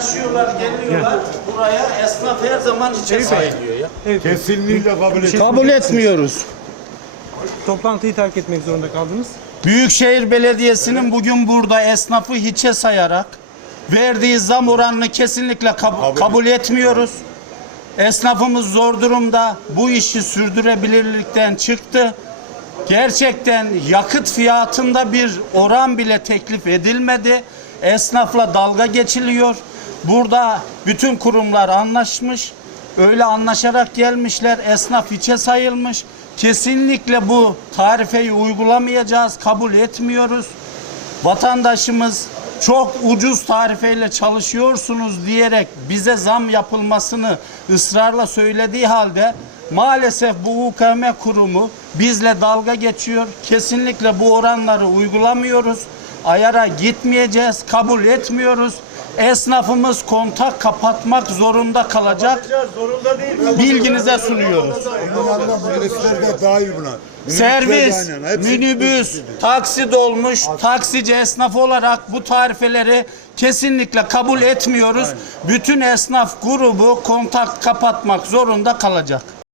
taşıyorlar, geliyorlar buraya. Esnaf her zaman içe sayılıyor ya. Kesinlikle kabul şey Kabul etmiyoruz. Toplantıyı terk etmek zorunda kaldınız. Büyükşehir Belediyesi'nin bugün burada esnafı hiçe sayarak verdiği zam oranını kesinlikle kab- kabul etmiyoruz. Esnafımız zor durumda. Bu işi sürdürebilirlikten çıktı. Gerçekten yakıt fiyatında bir oran bile teklif edilmedi. Esnafla dalga geçiliyor. Burada bütün kurumlar anlaşmış. Öyle anlaşarak gelmişler. Esnaf içe sayılmış. Kesinlikle bu tarifeyi uygulamayacağız. Kabul etmiyoruz. Vatandaşımız çok ucuz tarifeyle çalışıyorsunuz diyerek bize zam yapılmasını ısrarla söylediği halde maalesef bu UKM kurumu bizle dalga geçiyor. Kesinlikle bu oranları uygulamıyoruz. Ayara gitmeyeceğiz, kabul etmiyoruz. Esnafımız kontak kapatmak zorunda kalacak. Zorunda değil. Bilginize sunuyoruz. Polisler de dahil buna. Servis, Minibüsler minibüs, taksi dolmuş, taksici esnaf olarak bu tarifeleri kesinlikle kabul etmiyoruz. Bütün esnaf grubu kontak kapatmak zorunda kalacak.